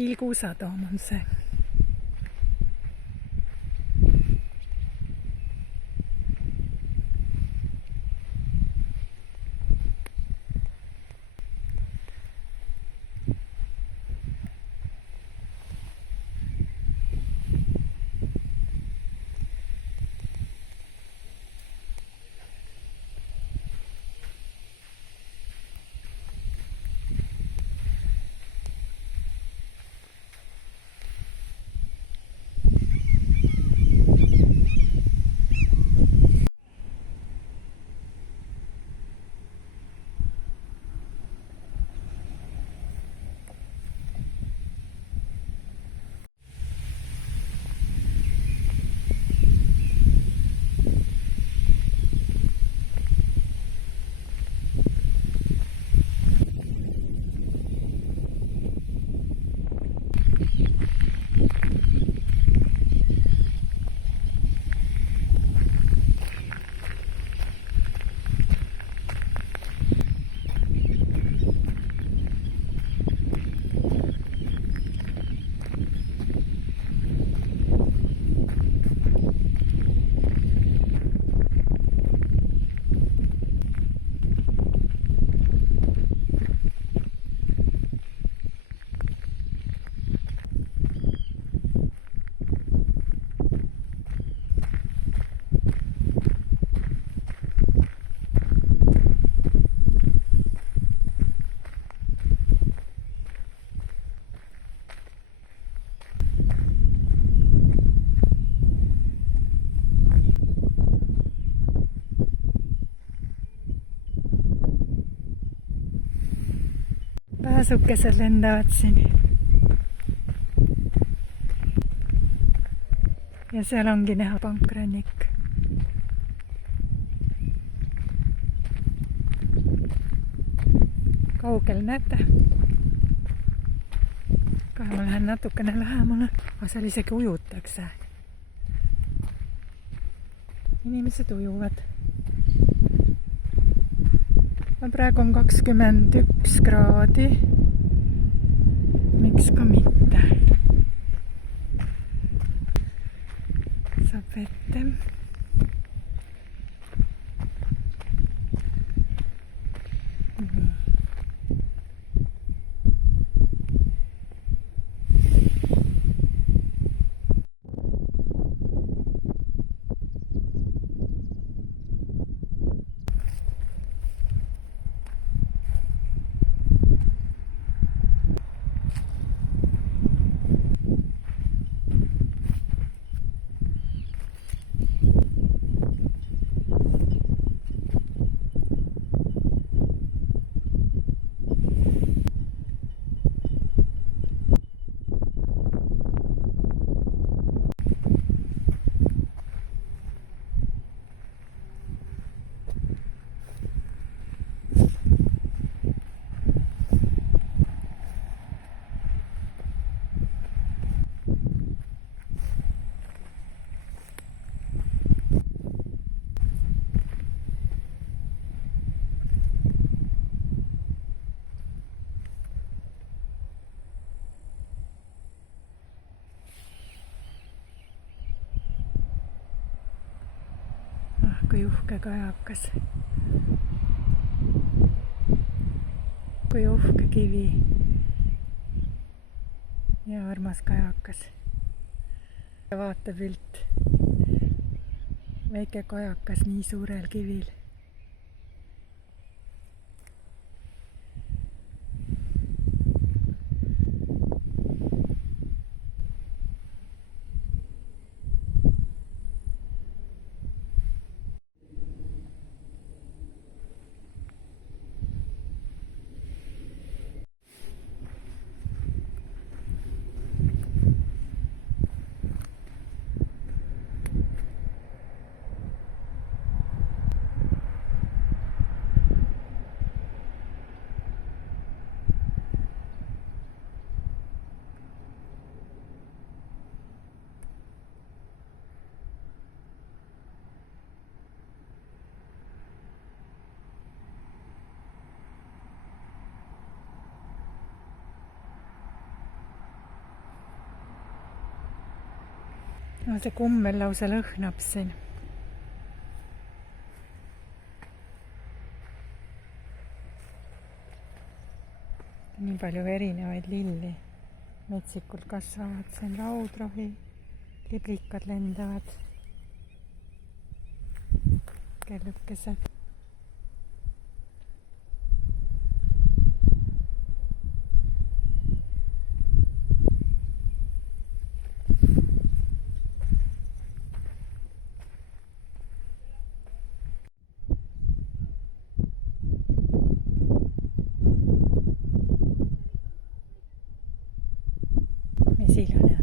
Kilgu sadam on see. Pääsukesed lendavad siin. Ja seal ongi näha pankrannik. Kaugel näete? Kohe ma lähen natukene lähemale. Aga seal isegi ujutakse. Inimesed ujuvad. Praegu on 21 kraadi. Miks ka mitte? Saab vette. Kui uhke kajakas. Kui uhke kivi. Ja armas kajakas. Vaatepilt. Väike kajakas nii suurel kivil. no see kumm veel lausa lõhnab siin. Nii palju erinevaid lilli metsikult kasvavad. See on raudrohi, liblikad lendavad, kellukesed. Mesilane